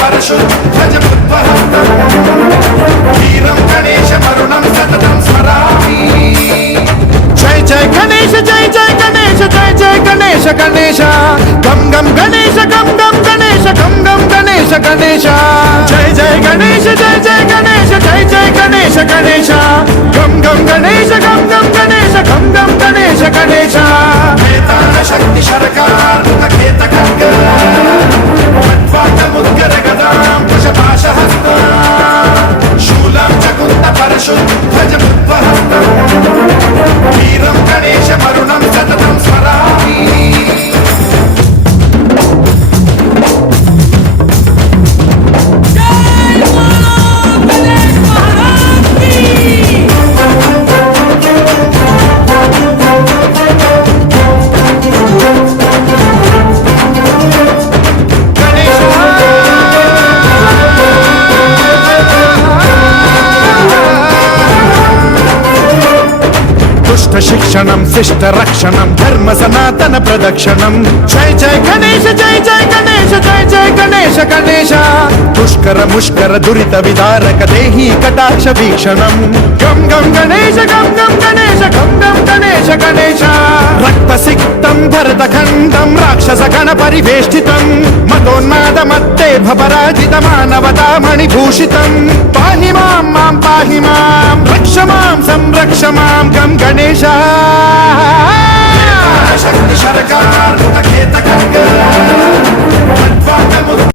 परशुद्धजमुद्वहन्तम् वीरं गणेशमरुणं सततं स्मरामि। जय जय गणेश जय जय गणेश जय जय गणेश गणेश गम गम गणेश गम गम गणेश गम गम गणेश गणेश जय जय गणेश जय जय गणेश जय जय गणेश गणेश गम गम गणेश गम गम गणेश गम गम गणेश गणेश वेदान शक्ति शरकार खेत खड्ग मुद्गर गदां कुशपाशहस्ता शूलं च कुन्द परशुद्धजमुद्वहन्तम् वीरं गणेशमरुणं सततं स्मरामि। शिक्षणं शिष्ट रक्षणं धर्म सनातन प्रदक्षिणं जय जय गणेश जय जय गणेश जय जय गणेश गणेश दुष्कर मुष्कर दुरित विदारक देहि कटाक्ष वीक्षणं गम गम गणेश गम गम गणेश गम गम गणेश गणेश रक्त सिक्तं भरतखण्डं राक्षस गण परिवेष्टितं मदोन्माद मत्ते भपराजित मानवता मणिभूषितं पाहि मां मां पाहि मां रक्ष मां संरक्ष मां गम गणेश